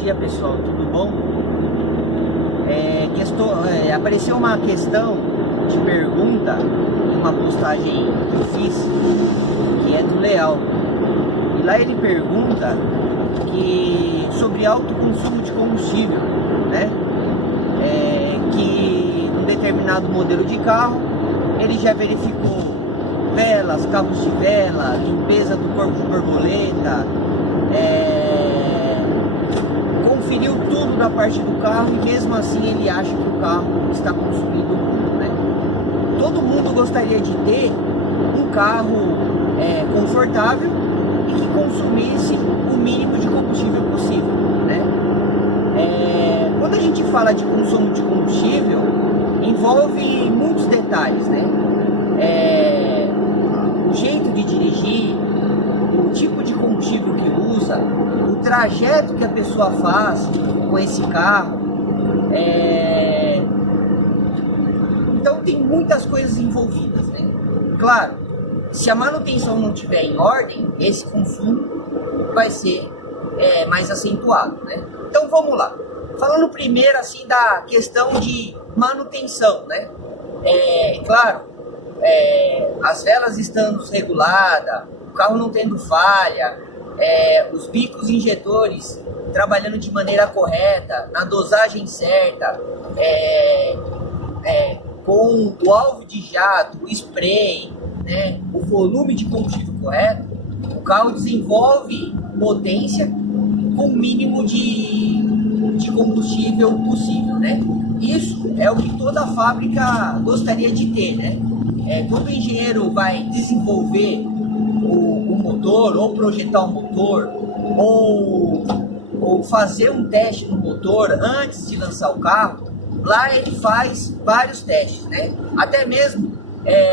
dia, pessoal, tudo bom? Apareceu uma questão de pergunta em uma postagem que eu fiz, que é do Leal. E lá ele pergunta sobre alto consumo de combustível, né? Que um determinado modelo de carro, ele já verificou velas, cabos de vela, limpeza do corpo de borboleta, conferiu tudo da parte do carro e mesmo assim ele acha que o carro está consumindo muito, né? Todo mundo gostaria de ter um carro confortável e que consumisse o mínimo de combustível possível, né? Quando a gente fala de consumo de combustível, envolve muitos detalhes, né? O jeito de dirigir, o tipo de combustível que usa, o trajeto que a pessoa faz com esse carro. Então tem muitas coisas envolvidas, né? Claro, se a manutenção não estiver em ordem, esse consumo vai ser mais acentuado, né? Então vamos lá. Falando primeiro assim da questão de manutenção, né? Claro, as velas estando reguladas, o carro não tendo falha, os bicos injetores trabalhando de maneira correta, na dosagem certa, com o alvo de jato, o spray, né, o volume de combustível correto, o carro desenvolve potência com o mínimo de combustível possível, né? Isso é o que toda fábrica gostaria de ter, né? Quando o engenheiro vai desenvolver o motor, ou projetar um motor, ou fazer um teste no motor antes de lançar o carro, lá ele faz vários testes, né? Até mesmo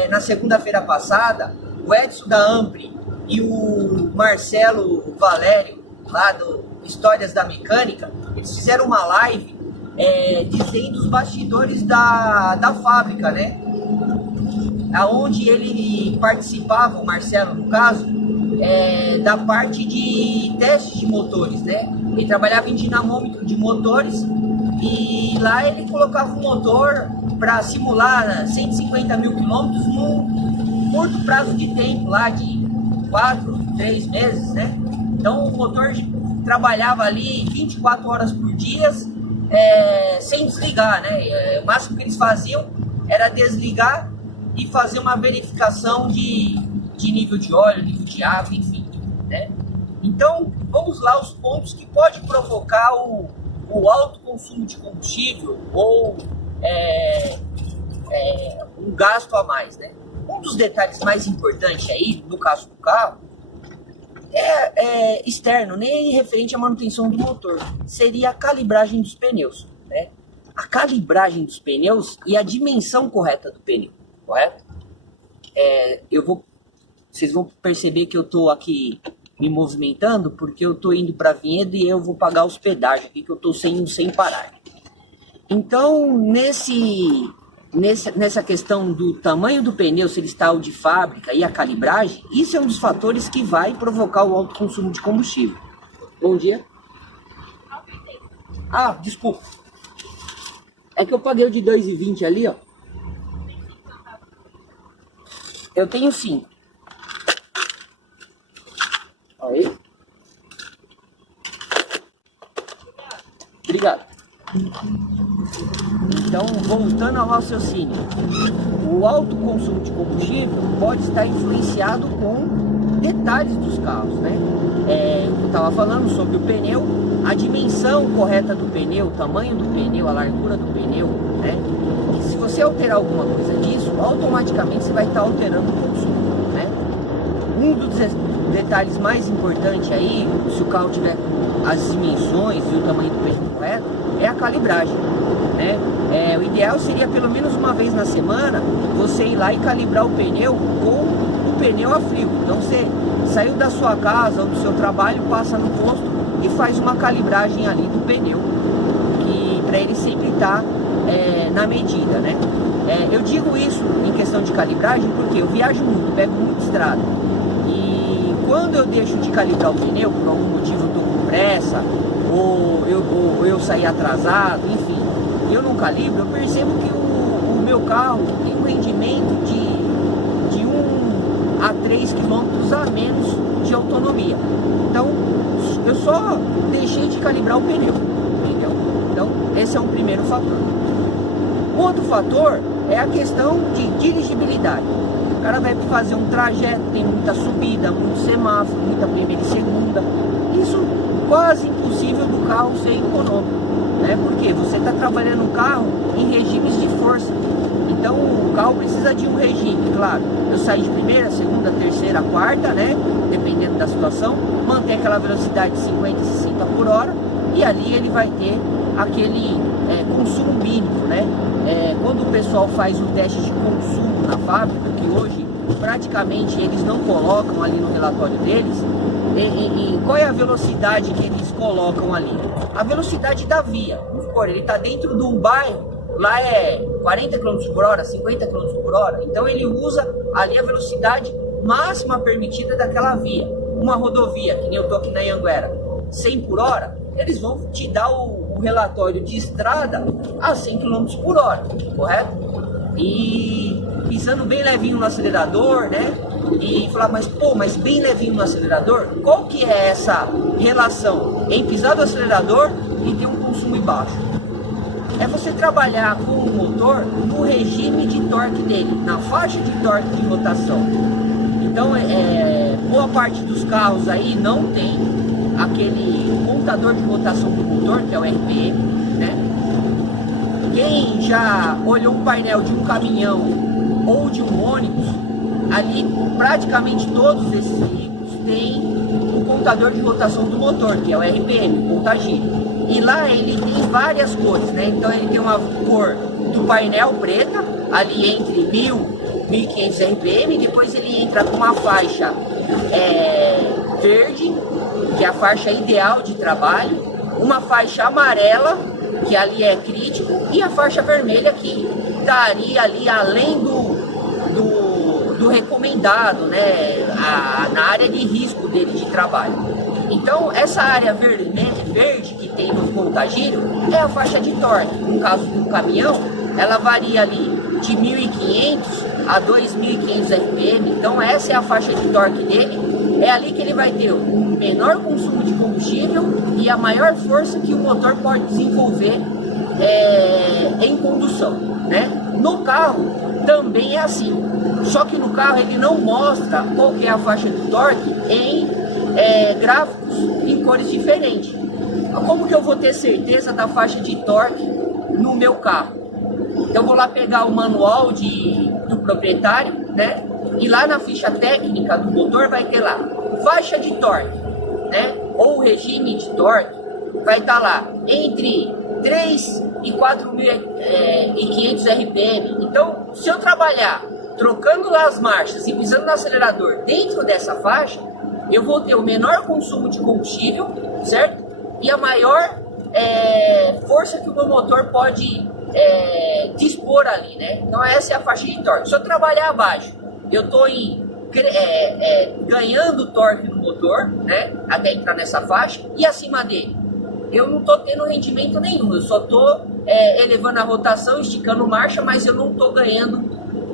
na segunda-feira passada, o Edson da Ampre e o Marcelo Valério, lá do Histórias da Mecânica, eles fizeram uma live dizendo os bastidores da fábrica, né? Onde ele participava, o Marcelo no caso, da parte de testes de motores, né? Ele trabalhava em dinamômetro de motores e lá ele colocava o motor para simular 150 mil quilômetros num curto prazo de tempo, lá de 4, 3 meses, né? Então o motor trabalhava ali 24 horas por dia, sem desligar, né? O máximo que eles faziam era desligar e fazer uma verificação de nível de óleo, nível de água, enfim, né? Então, vamos lá os pontos que pode provocar o alto consumo de combustível ou um gasto a mais, né? Um dos detalhes mais importantes aí, no caso do carro, externo, nem referente à manutenção do motor, seria a calibragem dos pneus, né? A calibragem dos pneus e a dimensão correta do pneu, correto? Vocês vão perceber que eu estou aqui me movimentando porque eu estou indo para Vinhedo e eu vou pagar hospedagem aqui, que eu estou sem parar. Então, nessa questão do tamanho do pneu, se ele está o de fábrica e a calibragem, isso é um dos fatores que vai provocar o alto consumo de combustível. Bom dia. Ah, desculpa. É que eu paguei o de 2,20 ali, ó. Eu tenho 5. Aí. Obrigado. Então, voltando ao raciocínio, o alto consumo de combustível pode estar influenciado com detalhes dos carros, né? Eu estava falando sobre o pneu, a dimensão correta do pneu, o tamanho do pneu, a largura do pneu, né? E se você alterar alguma coisa disso, automaticamente você vai estar alterando o consumo, né? Um dos detalhes mais importantes aí, se o carro tiver as dimensões e o tamanho do pneu correto, é a calibragem, né? O ideal seria pelo menos uma vez na semana você ir lá e calibrar o pneu com o pneu a frio. Então você saiu da sua casa ou do seu trabalho, passa no posto e faz uma calibragem ali do pneu, que para ele sempre estar na medida, né? Eu digo isso em questão de calibragem porque eu viajo muito, pego muito estrada e quando eu deixo de calibrar o pneu, por algum motivo eu estou com pressa ou eu eu sair atrasado, enfim, eu não calibro, eu percebo que o meu carro tem um rendimento de 1 a 3 km a menos de autonomia. Então, eu só deixei de calibrar o pneu, entendeu? Então, esse é um primeiro fator. O outro fator é a questão de dirigibilidade. O cara vai fazer um trajeto, tem muita subida, muito semáforo, muita primeira e segunda. Isso quase impossível do carro ser econômico, né? Porque você está trabalhando o carro em regimes de força. Então o carro precisa de um regime, claro. Eu saí de primeira, segunda, terceira, quarta, né? Dependendo da situação, mantém aquela velocidade de 50, 60 por hora e ali ele vai ter aquele consumo mínimo, né? Quando o pessoal faz o teste de consumo na fábrica, que hoje praticamente eles não colocam ali no relatório deles, qual é a velocidade que eles colocam ali? A velocidade da via. Vamos supor, ele está dentro de um bairro, lá é 40 km por hora, 50 km por hora, então ele usa ali a velocidade máxima permitida daquela via. Uma rodovia, que nem eu tô aqui na Anhanguera, 100 por hora, eles vão te dar o relatório de estrada a 100 km por hora, correto? E pisando bem levinho no acelerador, né? E falar, mas bem levinho no acelerador, qual que é essa relação em pisar do acelerador e ter um consumo baixo? É você trabalhar com o motor no regime de torque dele, na faixa de torque de rotação. Então, boa parte dos carros aí não tem aquele contador de rotação do motor, que é o RPM, né? Quem já olhou um painel de um caminhão ou de um ônibus, ali praticamente todos esses veículos têm o contador de rotação do motor, que é o RPM, o contagiro. E lá ele tem várias cores, né? Então ele tem uma cor do painel preta, ali entre 1000 e 1500 RPM, depois ele entra com uma faixa verde, que é a faixa ideal de trabalho, uma faixa amarela, que ali é crítico, e a faixa vermelha, que estaria ali além do recomendado, né, na área de risco dele de trabalho. Então essa área verde que tem no contagiro é a faixa de torque. No caso do caminhão, ela varia ali de 1500 a 2500 RPM, então essa é a faixa de torque dele. É ali que ele vai ter o menor consumo de combustível e a maior força que o motor pode desenvolver em condução, né? No carro também é assim, só que no carro ele não mostra qual que é a faixa de torque em gráficos em cores diferentes. Como que eu vou ter certeza da faixa de torque no meu carro? Então eu vou lá pegar o manual do proprietário, né? E lá na ficha técnica do motor vai ter lá faixa de torque, né? Ou regime de torque, vai estar lá entre 3 e 4.500 RPM. Então, se eu trabalhar trocando lá as marchas e pisando no acelerador dentro dessa faixa, eu vou ter o menor consumo de combustível, certo? E a maior força que o meu motor pode dispor ali, né? Então essa é a faixa de torque. Se eu trabalhar abaixo, eu estou ganhando torque no motor, né? Até entrar nessa faixa, e acima dele eu não estou tendo rendimento nenhum, eu só estou elevando a rotação, esticando marcha, mas eu não estou ganhando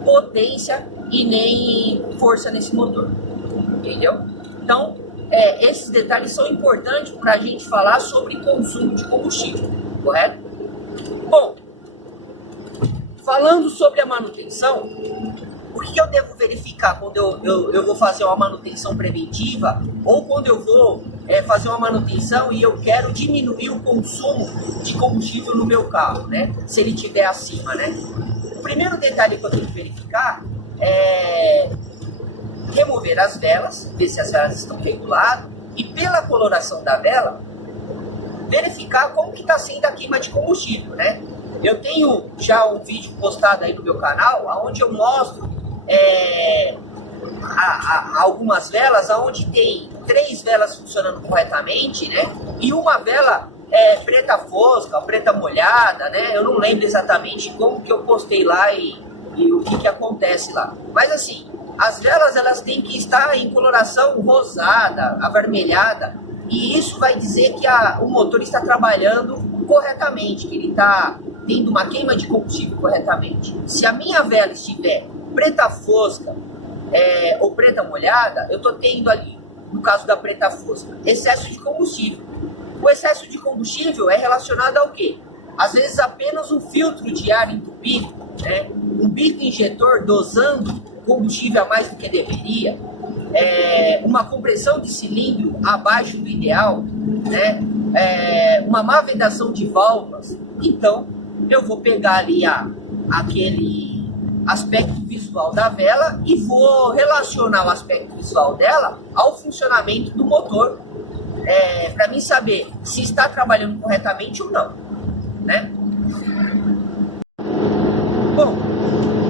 potência e nem força nesse motor, entendeu? Então esses detalhes são importantes para a gente falar sobre consumo de combustível, correto? Bom, falando sobre a manutenção, o que eu devo verificar quando eu vou fazer uma manutenção preventiva ou quando eu vou fazer uma manutenção e eu quero diminuir o consumo de combustível no meu carro, né? Se ele estiver acima, né? O primeiro detalhe que eu tenho que verificar é remover as velas, ver se as velas estão reguladas e pela coloração da vela, verificar como que está sendo a queima de combustível, né? Eu tenho já um vídeo postado aí no meu canal, onde eu mostro algumas velas, onde tem 3 velas funcionando corretamente, né? E uma vela preta fosca, preta molhada, né? Eu não lembro exatamente como que eu postei lá e o que acontece lá. Mas assim, as velas elas têm que estar em coloração rosada, avermelhada, e isso vai dizer que o motor está trabalhando corretamente, que ele está tendo uma queima de combustível corretamente. Se a minha vela estiver preta fosca ou preta molhada, eu estou tendo ali, no caso da preta fosca, excesso de combustível. O excesso de combustível é relacionado ao quê? Às vezes apenas um filtro de ar entupido, né? Um bico injetor dosando combustível a mais do que deveria, uma compressão de cilindro abaixo do ideal, né? Uma má vedação de válvulas. Então eu vou pegar ali aquele aspecto visual da vela e vou relacionar o aspecto visual dela ao funcionamento do motor, para mim saber se está trabalhando corretamente ou não, né? Bom,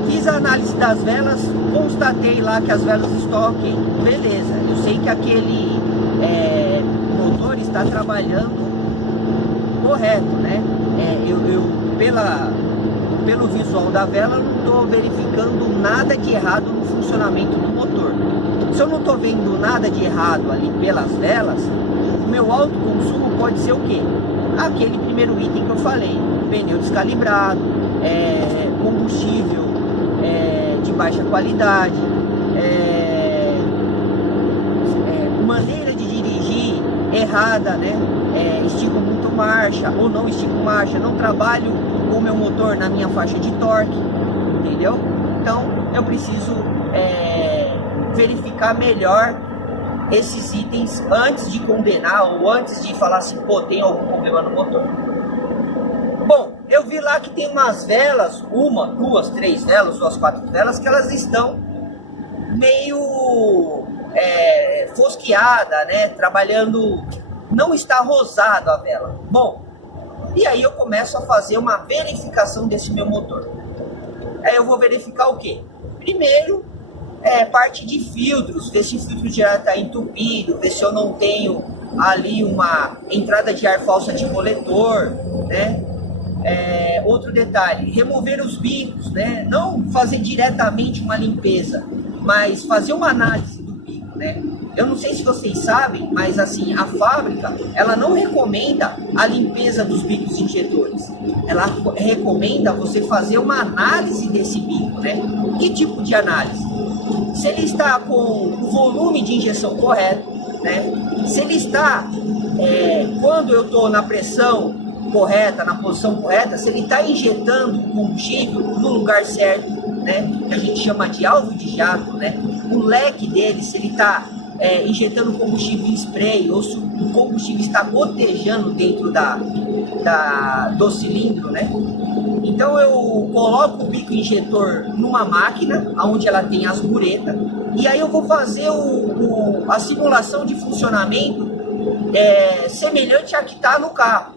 fiz a análise das velas, constatei lá que as velas estão ok, beleza. Eu sei que aquele motor está trabalhando correto, né? Pelo visual da vela, não estou verificando nada de errado no funcionamento do motor. Se eu não estou vendo nada de errado ali pelas velas, o meu alto consumo pode ser o quê? Aquele primeiro item que eu falei: pneu descalibrado, combustível de baixa qualidade, maneira de dirigir errada, né? Estico muito marcha ou não estico marcha, não trabalho com o meu motor na minha faixa de torque, entendeu? Então eu preciso verificar melhor esses itens antes de condenar ou antes de falar assim, pô, tem algum problema no motor. Bom, eu vi lá que tem umas velas, uma, duas, três velas, duas, quatro velas, que elas estão meio fosqueada, né? Trabalhando, não está rosado a vela. Bom, e aí eu começo a fazer uma verificação desse meu motor. Aí eu vou verificar o quê? Primeiro, parte de filtros, ver se o filtro de ar está entupido, ver se eu não tenho ali uma entrada de ar falsa de coletor, né? Outro detalhe, remover os bicos, né? Não fazer diretamente uma limpeza, mas fazer uma análise do bico, né? Eu não sei se vocês sabem, mas assim, a fábrica, ela não recomenda a limpeza dos bicos injetores. Ela recomenda você fazer uma análise desse bico, né? Que tipo de análise? Se ele está com o volume de injeção correto, né? Se ele está, quando eu estou na pressão correta, na posição correta, se ele está injetando o combustível no lugar certo, né? Que a gente chama de alvo de jato, né? O leque dele, se ele está injetando combustível em spray ou se o combustível está gotejando dentro do cilindro, né? Então eu coloco o bico injetor numa máquina onde ela tem as buretas e aí eu vou fazer a simulação de funcionamento semelhante à que está no carro,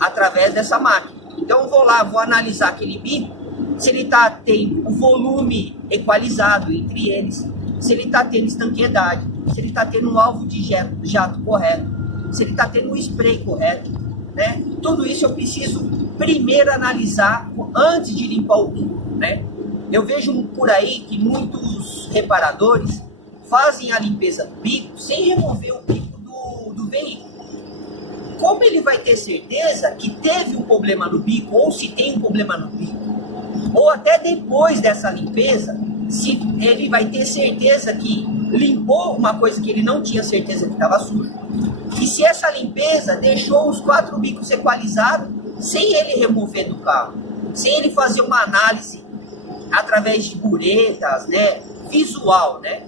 através dessa máquina. Então eu vou lá, vou analisar aquele bico, se ele está tendo o volume equalizado entre eles, se ele está tendo estanqueidade, se ele está tendo um alvo de jato correto, se ele está tendo um spray correto, né? Tudo isso eu preciso primeiro analisar antes de limpar o bico, né? Eu vejo por aí que muitos reparadores fazem a limpeza do bico sem remover o bico do veículo. Como ele vai ter certeza que teve um problema no bico ou se tem um problema no bico? Ou até depois dessa limpeza, se ele vai ter certeza que limpou uma coisa que ele não tinha certeza que estava sujo. E se essa limpeza deixou os 4 bicos equalizados sem ele remover do carro, sem ele fazer uma análise através de buretas, né, visual, né?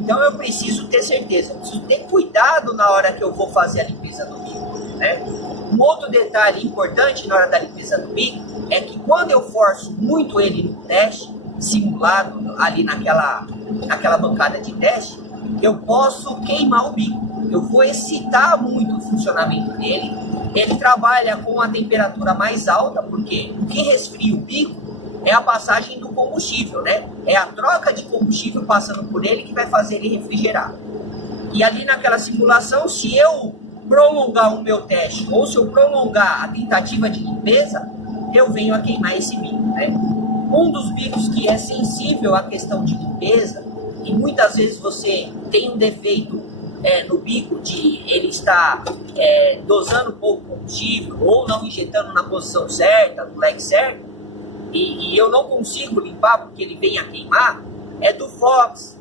Então eu preciso ter certeza, eu preciso ter cuidado na hora que eu vou fazer a limpeza do bico, né? Um outro detalhe importante na hora da limpeza do bico é que quando eu forço muito ele no teste, simulado ali naquela bancada de teste, eu posso queimar o bico. Eu vou excitar muito o funcionamento dele. Ele trabalha com a temperatura mais alta, porque o que resfria o bico é a passagem do combustível, né? É a troca de combustível passando por ele que vai fazer ele refrigerar. E ali naquela simulação, se eu prolongar o meu teste, ou se eu prolongar a tentativa de limpeza, eu venho a queimar esse bico, né? Um dos bicos que é sensível à questão de limpeza, e muitas vezes você tem um defeito no bico de ele estar dosando pouco combustível ou não injetando na posição certa, no leg certo, e eu não consigo limpar porque ele vem a queimar, é do Fox,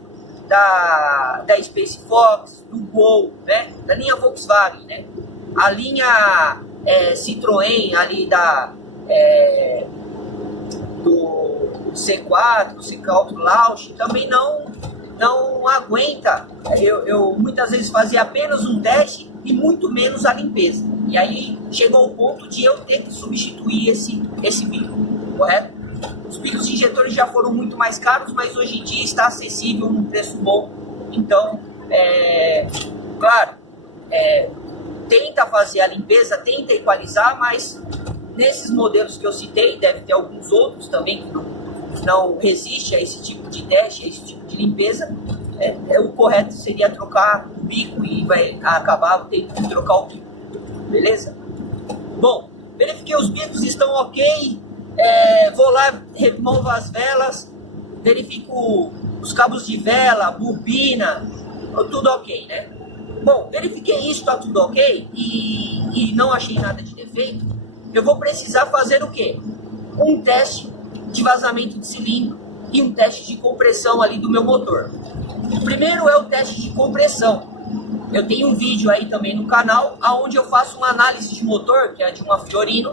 da Space Fox, do Gol, né? Da linha Volkswagen, né? A linha Citroën ali do C4, C4 Launch também não aguenta. Eu muitas vezes fazia apenas um teste e muito menos a limpeza. E aí chegou o ponto de eu ter que substituir esse bico, correto? Os bicos de injetores já foram muito mais caros, mas hoje em dia está acessível num preço bom. Então, claro, tenta fazer a limpeza, tenta equalizar, mas nesses modelos que eu citei, deve ter alguns outros também que não resiste a esse tipo de teste, a esse tipo de limpeza. O correto seria trocar o bico e vai acabar tendo que trocar o bico, beleza? Bom, verifiquei os bicos estão ok, vou lá, removo as velas, verifico os cabos de vela, bobina, tudo ok, né? Bom, verifiquei isso, tá tudo ok e não achei nada de defeito. Eu vou precisar fazer o quê? Um teste de vazamento de cilindro e um teste de compressão ali do meu motor. O primeiro é o teste de compressão. Eu tenho um vídeo aí também no canal, onde eu faço uma análise de motor, que é de uma Fiorino.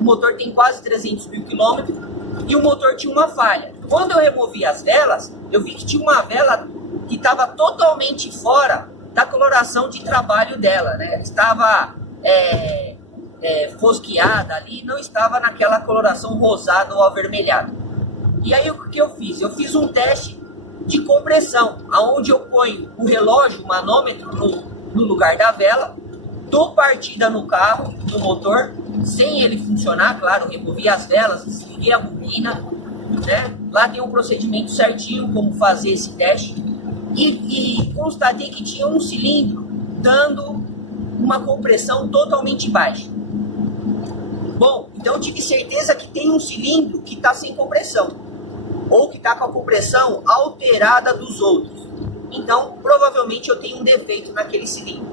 O motor tem quase 300 mil quilômetros e o motor tinha uma falha. Quando eu removi as velas, eu vi que tinha uma vela que estava totalmente fora da coloração de trabalho dela, né? Estava fosqueada ali, não estava naquela coloração rosada ou avermelhada. E aí o que eu fiz? Eu fiz um teste de compressão, onde eu ponho o relógio, o manômetro no lugar da vela, dou partida no carro, no motor, sem ele funcionar, claro, removi as velas, desliguei a bobina, né? Lá tem um procedimento certinho como fazer esse teste e constatei que tinha um cilindro dando uma compressão totalmente baixa. Bom, então eu tive certeza que tem um cilindro que está sem compressão ou que está com a compressão alterada dos outros. Então, provavelmente eu tenho um defeito naquele cilindro.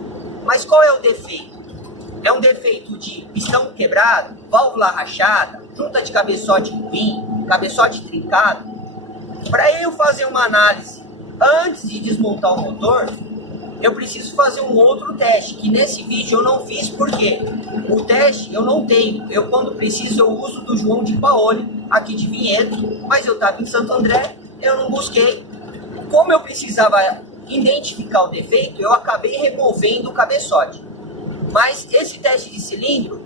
Mas qual é o defeito? É um defeito de pistão quebrado, válvula rachada, junta de cabeçote ruim, cabeçote trincado. Para eu fazer uma análise antes de desmontar o motor, eu preciso fazer um outro teste, que nesse vídeo eu não fiz porque o teste eu não tenho. Eu, quando preciso, eu uso do João de Paoli, aqui de Vinhedo, mas eu estava em Santo André, eu não busquei. Como eu precisava identificar o defeito, eu acabei removendo o cabeçote. Mas esse teste de cilindro,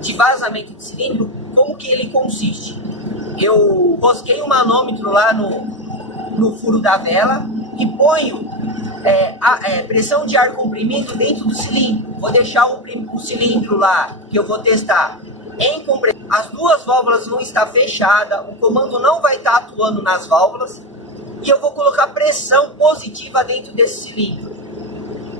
de vazamento de cilindro, como que ele consiste? Eu rosquei o manômetro lá no furo da vela e ponho pressão de ar comprimido dentro do cilindro. Vou deixar o cilindro lá, que eu vou testar, em compressão. As duas válvulas vão estar fechadas, o comando não vai estar atuando nas válvulas, e eu vou colocar pressão positiva dentro desse cilindro.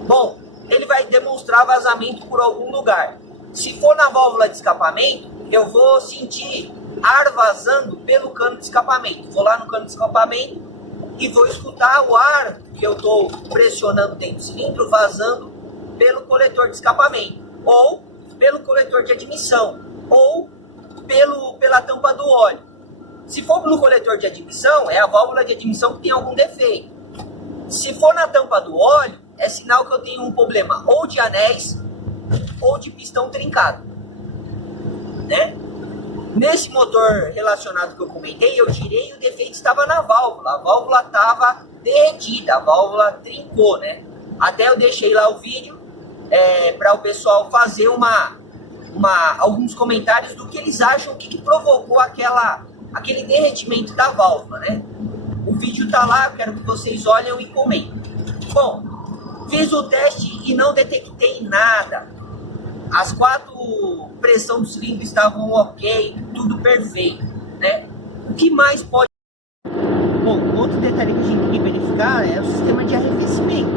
Bom, ele vai demonstrar vazamento por algum lugar. Se for na válvula de escapamento, eu vou sentir ar vazando pelo cano de escapamento. Vou lá no cano de escapamento e vou escutar o ar que eu estou pressionando dentro do cilindro vazando pelo coletor de escapamento, ou pelo coletor de admissão, ou pela tampa do óleo. Se for no coletor de admissão, é a válvula de admissão que tem algum defeito. Se for na tampa do óleo, é sinal que eu tenho um problema ou de anéis ou de pistão trincado, né? Nesse motor relacionado que eu comentei, eu tirei o defeito estava na válvula. A válvula estava derretida, a válvula trincou, né? Até eu deixei lá o vídeo para o pessoal fazer alguns comentários do que eles acham que provocou aquele derretimento da válvula, né? O vídeo tá lá, eu quero que vocês olhem e comentem. Bom, fiz o teste e não detectei nada. As 4 pressão do cilindro estavam ok, tudo perfeito, né? O que mais pode... Bom, outro detalhe que a gente tem que verificar é o sistema de arrefecimento.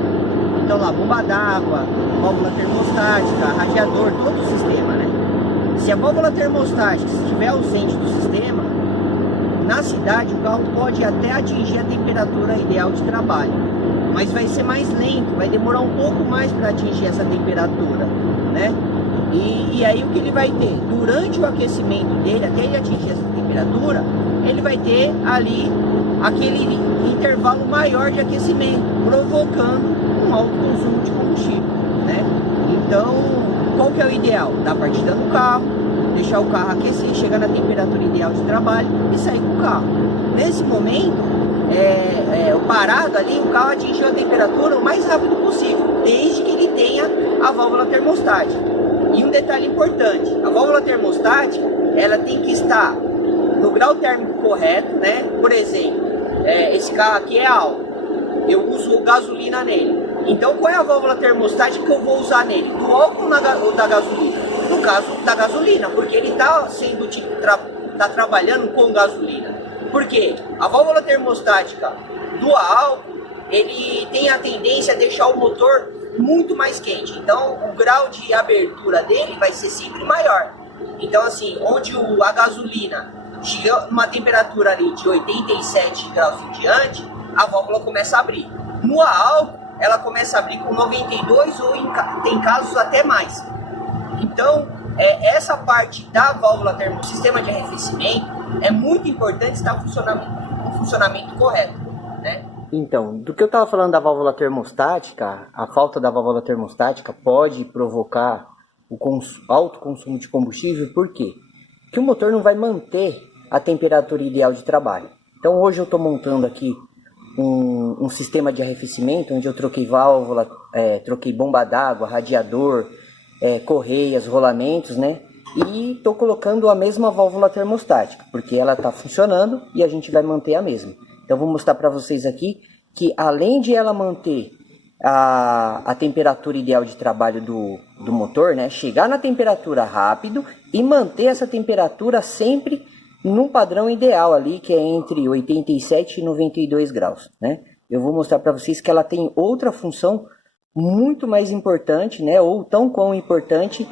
Então lá, bomba d'água, válvula termostática, radiador, todo o sistema, né? Se a válvula termostática estiver ausente do sistema, na cidade o carro pode até atingir a temperatura ideal de trabalho, mas vai ser mais lento, vai demorar um pouco mais para atingir essa temperatura, né? E aí o que ele vai ter? Durante o aquecimento dele, até ele atingir essa temperatura, ele vai ter ali aquele intervalo maior de aquecimento, provocando um alto consumo de combustível, né? Então, qual que é o ideal? Dar partida no carro, deixar o carro aquecer, chegar na temperatura ideal de trabalho e sair com o carro. Nesse momento, o parado ali, o carro atingiu a temperatura o mais rápido possível, desde que ele tenha a válvula termostática. E um detalhe importante, a válvula termostática, ela tem que estar no grau térmico correto, né? Por exemplo, esse carro aqui é álcool, eu uso gasolina nele. Então, qual é a válvula termostática que eu vou usar nele? Do álcool ou da gasolina? No caso, da gasolina, porque ele está tá trabalhando com gasolina. Por quê? A válvula termostática do álcool, ele tem a tendência a deixar o motor muito mais quente. Então, o grau de abertura dele vai ser sempre maior. Então, assim, onde a gasolina chega numa temperatura ali de 87 graus em diante, a válvula começa a abrir. No álcool, ela começa a abrir com 92 ou tem casos até mais. Então, essa parte da válvula sistema de arrefecimento é muito importante estar em funcionamento correto, né? Então, do que eu estava falando da válvula termostática, a falta da válvula termostática pode provocar o alto consumo de combustível. Por quê? Porque o motor não vai manter a temperatura ideal de trabalho. Então hoje eu estou montando aqui um sistema de arrefecimento, onde eu troquei válvula, troquei bomba d'água, radiador, correias, rolamentos, né? E estou colocando a mesma válvula termostática, porque ela está funcionando e a gente vai manter a mesma. Então vou mostrar para vocês aqui que além de ela manter a temperatura ideal de trabalho do motor, né, chegar na temperatura rápido e manter essa temperatura sempre num padrão ideal ali, que é entre 87 e 92 graus, né? Eu vou mostrar para vocês que ela tem outra função muito mais importante, né, ou tão quão importante,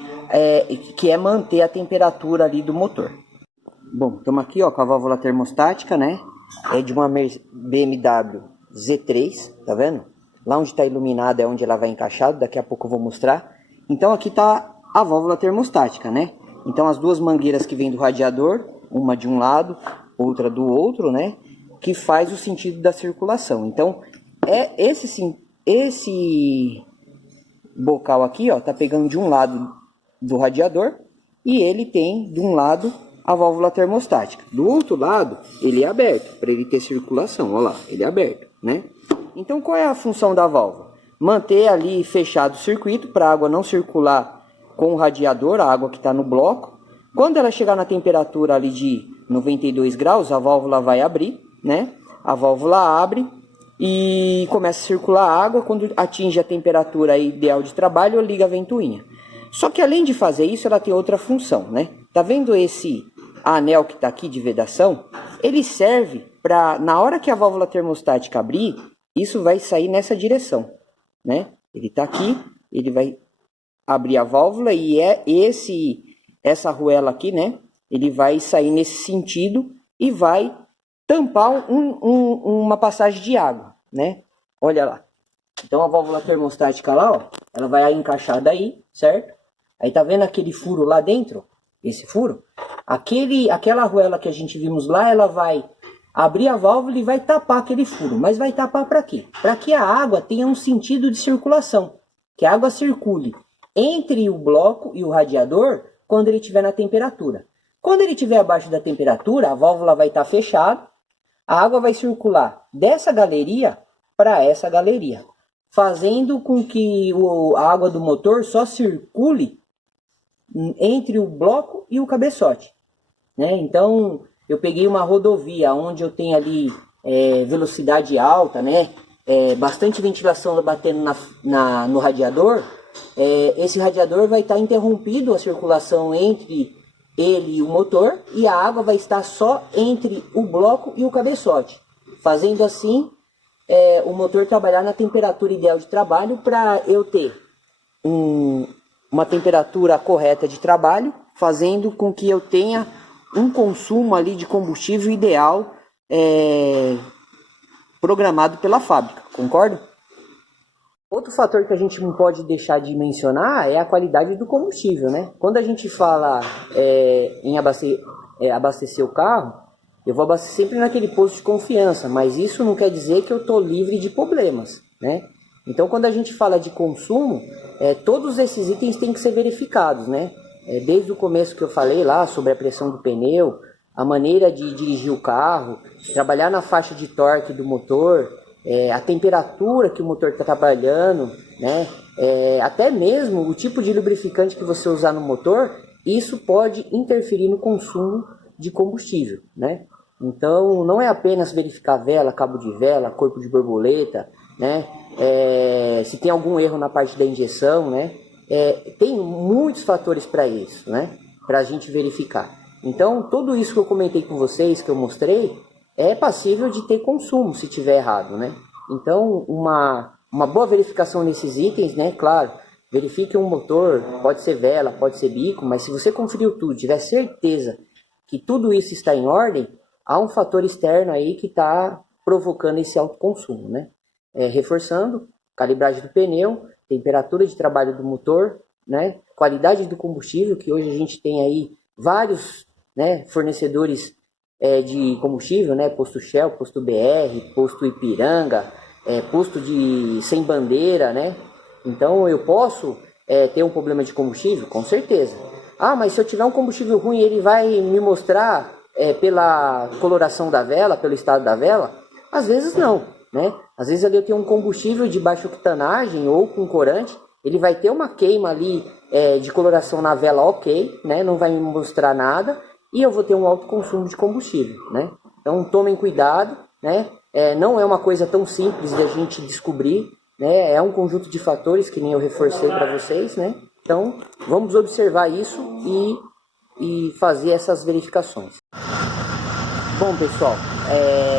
que é manter a temperatura ali do motor. Bom, estamos aqui, ó, com a válvula termostática, né? É de uma BMW Z3, tá vendo? Lá onde está iluminado é onde ela vai encaixar, daqui a pouco eu vou mostrar. Então aqui está a válvula termostática, né? Então as duas mangueiras que vêm do radiador, uma de um lado, outra do outro, né? Que faz o sentido da circulação. Então esse bocal aqui, ó, tá pegando de um lado do radiador e ele tem de um lado a válvula termostática. Do outro lado, ele é aberto, para ele ter circulação. Olha lá, ele é aberto, né? Então, qual é a função da válvula? Manter ali fechado o circuito, para a água não circular com o radiador, a água que está no bloco. Quando ela chegar na temperatura ali de 92 graus, a válvula vai abrir, né? A válvula abre e começa a circular a água. Quando atinge a temperatura ideal de trabalho, liga a ventoinha. Só que além de fazer isso, ela tem outra função, né? Tá vendo esse anel que está aqui de vedação? Ele serve para, na hora que a válvula termostática abrir, isso vai sair nessa direção, né? Ele está aqui, ele vai abrir a válvula e essa arruela aqui, né? Ele vai sair nesse sentido e vai tampar uma passagem de água, né? Olha lá. Então a válvula termostática lá, ó, ela vai encaixar daí, certo? Aí tá vendo aquele furo lá dentro? Esse furo? Aquela arruela que a gente vimos lá, ela vai abrir a válvula e vai tapar aquele furo. Mas vai tapar para quê? Para que a água tenha um sentido de circulação. Que a água circule entre o bloco e o radiador quando ele estiver na temperatura. Quando ele estiver abaixo da temperatura, a válvula vai estar fechada. A água vai circular dessa galeria para essa galeria, fazendo com que a água do motor só circule entre o bloco e o cabeçote, né? Então eu peguei uma rodovia onde eu tenho ali velocidade alta, né? Bastante ventilação batendo no radiador. Esse radiador vai estar interrompido a circulação entre ele e o motor, e a água vai estar só entre o bloco e o cabeçote, fazendo assim o motor trabalhar na temperatura ideal de trabalho, para eu ter uma temperatura correta de trabalho, fazendo com que eu tenha um consumo ali de combustível ideal programado pela fábrica, concorda? Outro fator que a gente não pode deixar de mencionar é a qualidade do combustível, né? Quando a gente fala em abastecer o carro, eu vou abastecer sempre naquele posto de confiança, mas isso não quer dizer que eu estou livre de problemas, né? Então, quando a gente fala de consumo, todos esses itens têm que ser verificados, né? Desde o começo que eu falei lá sobre a pressão do pneu, a maneira de dirigir o carro, trabalhar na faixa de torque do motor, a temperatura que o motor está trabalhando, né? Até mesmo o tipo de lubrificante que você usar no motor, isso pode interferir no consumo de combustível, né? Então, não é apenas verificar vela, cabo de vela, corpo de borboleta, né? Se tem algum erro na parte da injeção, né? Tem muitos fatores para isso, né? Para a gente verificar. Então, tudo isso que eu comentei com vocês, que eu mostrei, é passível de ter consumo se tiver errado, né? Então, uma boa verificação nesses itens, né? Claro, verifique um motor, pode ser vela, pode ser bico, mas se você conferiu tudo, tiver certeza que tudo isso está em ordem, há um fator externo aí que está provocando esse alto consumo, né? Reforçando, calibragem do pneu, temperatura de trabalho do motor, né? Qualidade do combustível, que hoje a gente tem aí vários, né, fornecedores de combustível, né? Posto Shell, posto BR, posto Ipiranga, posto de sem bandeira, né? Então eu posso ter um problema de combustível? Com certeza. Ah, mas se eu tiver um combustível ruim, ele vai me mostrar pela coloração da vela, pelo estado da vela? Às vezes não, né? Às vezes ali eu tenho um combustível de baixa octanagem ou com corante, ele vai ter uma queima ali de coloração na vela, ok, né? Não vai me mostrar nada e eu vou ter um alto consumo de combustível, né? Então tomem cuidado, né? Não é uma coisa tão simples de a gente descobrir, né? É um conjunto de fatores que nem eu reforcei para vocês, né? Então vamos observar isso e fazer essas verificações. Bom, pessoal,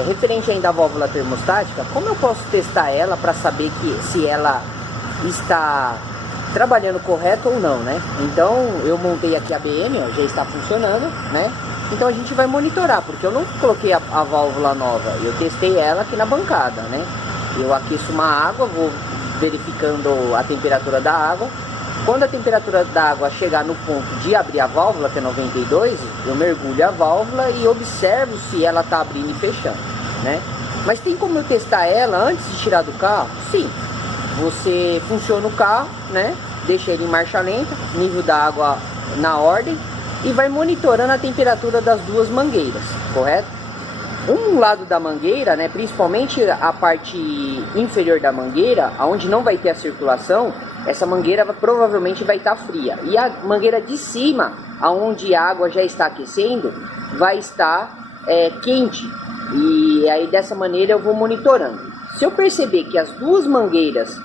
referente ainda à válvula termostática, como eu posso testar ela para saber se ela está trabalhando correto ou não, né? Então eu montei aqui a BM, ó, já está funcionando, né? Então a gente vai monitorar, porque eu não coloquei a válvula nova, eu testei ela aqui na bancada, né? Eu aqueço uma água, vou verificando a temperatura da água. Quando a temperatura da água chegar no ponto de abrir a válvula, que é 92, eu mergulho a válvula e observo se ela está abrindo e fechando, né? Mas tem como eu testar ela antes de tirar do carro? Sim. Você funciona o carro, né? Deixa ele em marcha lenta, nível da água na ordem e vai monitorando a temperatura das duas mangueiras, correto? Um lado da mangueira, né, principalmente a parte inferior da mangueira, onde não vai ter a circulação, essa mangueira provavelmente vai estar fria. E a mangueira de cima, onde a água já está aquecendo, vai estar quente. E aí dessa maneira eu vou monitorando. Se eu perceber que as duas mangueiras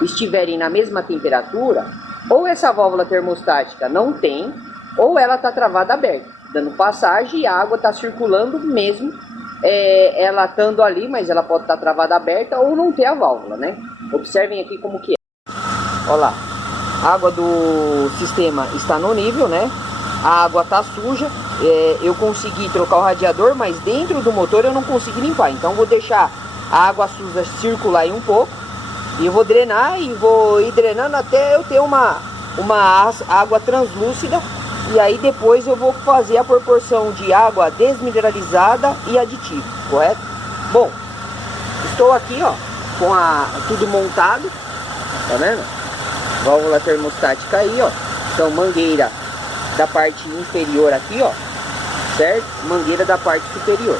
estiverem na mesma temperatura, ou essa válvula termostática não tem, ou ela está travada aberta, dando passagem e a água está circulando mesmo, ela estando ali, mas ela pode estar travada aberta ou não ter a válvula, né? Observem aqui como que é. Olha lá, a água do sistema está no nível, né? A água está suja, eu consegui trocar o radiador, mas dentro do motor eu não consigo limpar, então vou deixar a água suja circular aí um pouco e eu vou drenar e vou ir drenando até eu ter uma água translúcida. E aí depois eu vou fazer a proporção de água desmineralizada e aditivo, correto? Bom, estou aqui, ó, com tudo montado, tá vendo? Válvula termostática aí, ó. Então mangueira da parte inferior aqui, ó, certo? Mangueira da parte superior,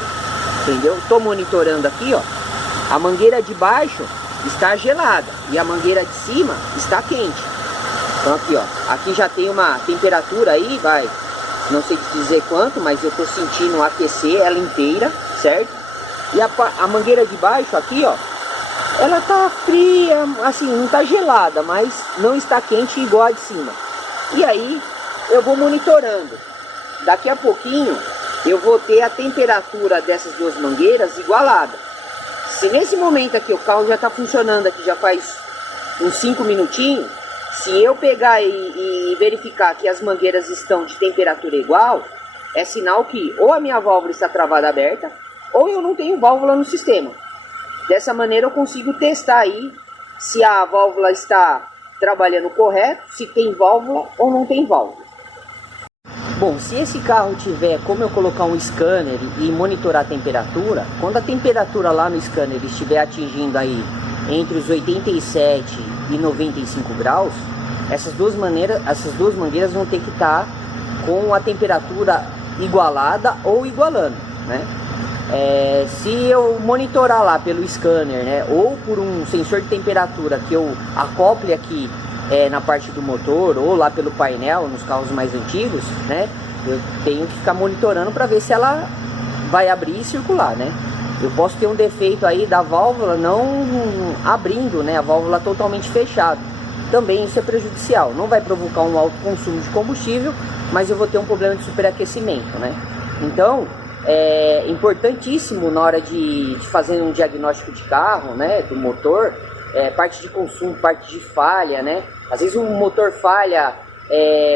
entendeu? Tô monitorando aqui, ó. A mangueira de baixo está gelada e a mangueira de cima está quente. Então aqui, ó, aqui já tem uma temperatura aí, não sei dizer quanto, mas eu tô sentindo aquecer ela inteira, certo? E a mangueira de baixo aqui, ó, ela tá fria, assim, não tá gelada, mas não está quente igual a de cima. E aí eu vou monitorando. Daqui a pouquinho eu vou ter a temperatura dessas duas mangueiras igualada. Se nesse momento aqui o carro já tá funcionando aqui, já faz uns 5 minutinhos, se eu pegar e verificar que as mangueiras estão de temperatura igual, é sinal que ou a minha válvula está travada aberta, ou eu não tenho válvula no sistema. Dessa maneira eu consigo testar aí se a válvula está trabalhando correto, se tem válvula ou não tem válvula. Bom, se esse carro tiver como eu colocar um scanner e monitorar a temperatura, quando a temperatura lá no scanner estiver atingindo aí entre os 87 e 95 graus, essas duas mangueiras vão ter que estar com a temperatura igualada ou igualando, né? Se eu monitorar lá pelo scanner, né, ou por um sensor de temperatura que eu acople aqui na parte do motor, ou lá pelo painel, nos carros mais antigos, né, eu tenho que ficar monitorando para ver se ela vai abrir e circular, né. Eu posso ter um defeito aí da válvula não abrindo, né, a válvula totalmente fechada. Também isso é prejudicial, não vai provocar um alto consumo de combustível, mas eu vou ter um problema de superaquecimento, né. Então, é importantíssimo na hora de fazer um diagnóstico de carro, né, do motor, parte de consumo, parte de falha, né. Às vezes um motor falha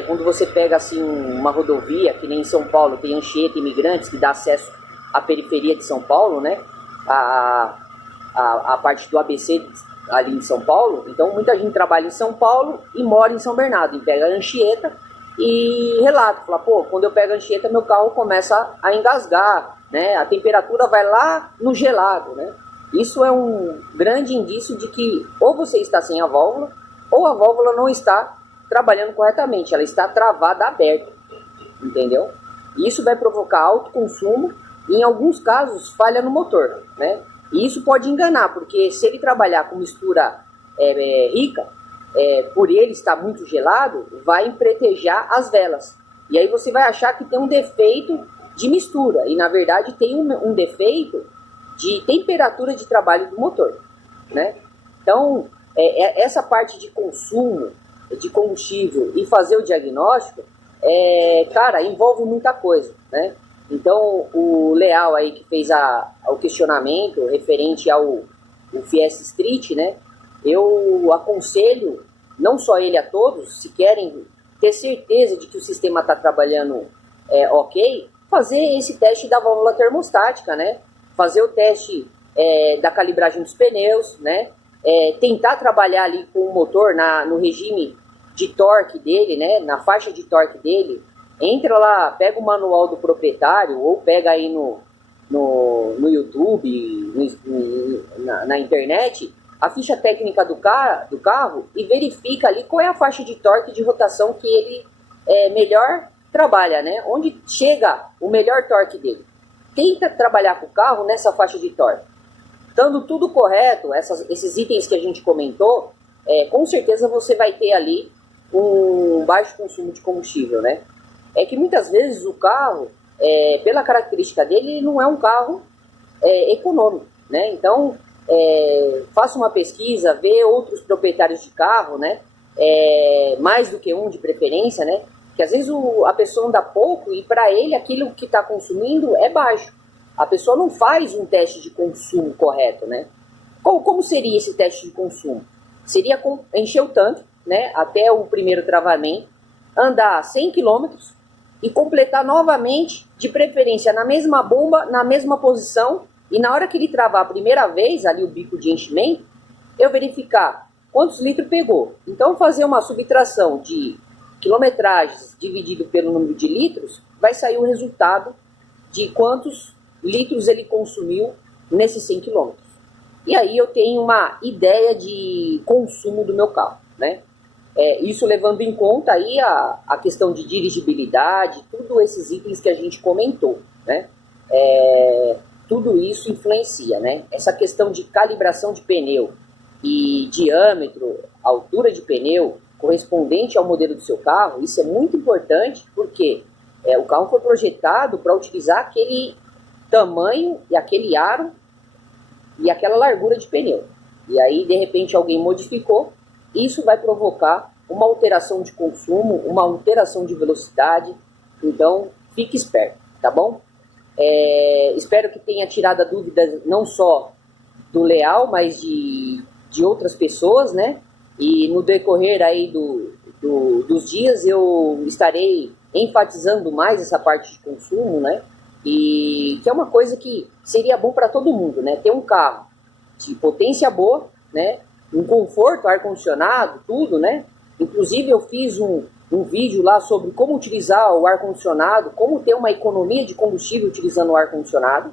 quando você pega assim uma rodovia, que nem em São Paulo tem Anchieta Imigrantes, que dá acesso à periferia de São Paulo, né, a parte do ABC ali em São Paulo. Então muita gente trabalha em São Paulo e mora em São Bernardo, e pega a Anchieta e relata, fala, pô, quando eu pego a Anchieta meu carro começa a engasgar, né, a temperatura vai lá no gelado, né. Isso é um grande indício de que ou você está sem a válvula, ou a válvula não está trabalhando corretamente, ela está travada, aberta, entendeu? Isso vai provocar alto consumo e em alguns casos falha no motor, né? E isso pode enganar, porque se ele trabalhar com mistura rica, por ele estar muito gelado, vai empretejar as velas. E aí você vai achar que tem um defeito de mistura, e na verdade tem um defeito de temperatura de trabalho do motor, né? Então, essa parte de consumo de combustível e fazer o diagnóstico, cara, envolve muita coisa, né? Então, o Leal aí que fez o questionamento referente ao Fiesta Street, né? Eu aconselho, não só ele, a todos, se querem ter certeza de que o sistema está trabalhando ok, fazer esse teste da válvula termostática, né? Fazer o teste da calibragem dos pneus, né? Tentar trabalhar ali com o motor no regime de torque dele, né? Na faixa de torque dele. Entra lá, pega o manual do proprietário ou pega aí no YouTube, na internet, a ficha técnica do carro e verifica ali qual é a faixa de torque e de rotação que ele melhor trabalha, né? Onde chega o melhor torque dele. Tenta trabalhar com o carro nessa faixa de torque. Estando tudo correto, esses itens que a gente comentou, com certeza você vai ter ali um baixo consumo de combustível, né? É que muitas vezes o carro, pela característica dele, ele não é um carro econômico, né? Então, faça uma pesquisa, vê outros proprietários de carro, né? Mais do que um de preferência, né? Que às vezes a pessoa anda pouco e para ele aquilo que está consumindo é baixo. A pessoa não faz um teste de consumo correto, né? Como seria esse teste de consumo? Seria encher o tanque, né, até o primeiro travamento, andar 100 km e completar novamente, de preferência na mesma bomba, na mesma posição, e na hora que ele travar a primeira vez, ali o bico de enchimento, eu verificar quantos litros pegou. Então fazer uma subtração de quilometragens dividido pelo número de litros, vai sair o resultado de quantos litros ele consumiu nesses 100 km. E aí eu tenho uma ideia de consumo do meu carro, né? Isso levando em conta aí a questão de dirigibilidade, tudo esses itens que a gente comentou, né? Tudo isso influencia, né? Essa questão de calibração de pneu e diâmetro, altura de pneu, correspondente ao modelo do seu carro, isso é muito importante porque o carro foi projetado para utilizar aquele tamanho e aquele aro e aquela largura de pneu. E aí, de repente, alguém modificou, isso vai provocar uma alteração de consumo, uma alteração de velocidade. Então, fique esperto, tá bom? Espero que tenha tirado a dúvida não só do Leal, mas de outras pessoas, né? E no decorrer aí dos dias eu estarei enfatizando mais essa parte de consumo, né? E que é uma coisa que seria bom para todo mundo, né? Ter um carro de potência boa, né? um conforto, ar-condicionado, tudo, né? Inclusive eu fiz um vídeo lá sobre como utilizar o ar-condicionado, como ter uma economia de combustível utilizando o ar-condicionado.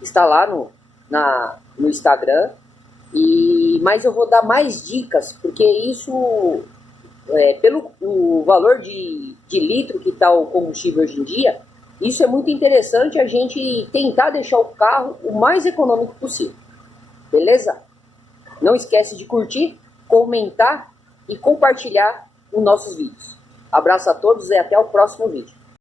Está lá no Instagram. Mas eu vou dar mais dicas, porque isso, pelo o valor de litro que está o combustível hoje em dia, isso é muito interessante a gente tentar deixar o carro o mais econômico possível. Beleza? Não esquece de curtir, comentar e compartilhar os nossos vídeos. Abraço a todos e até o próximo vídeo.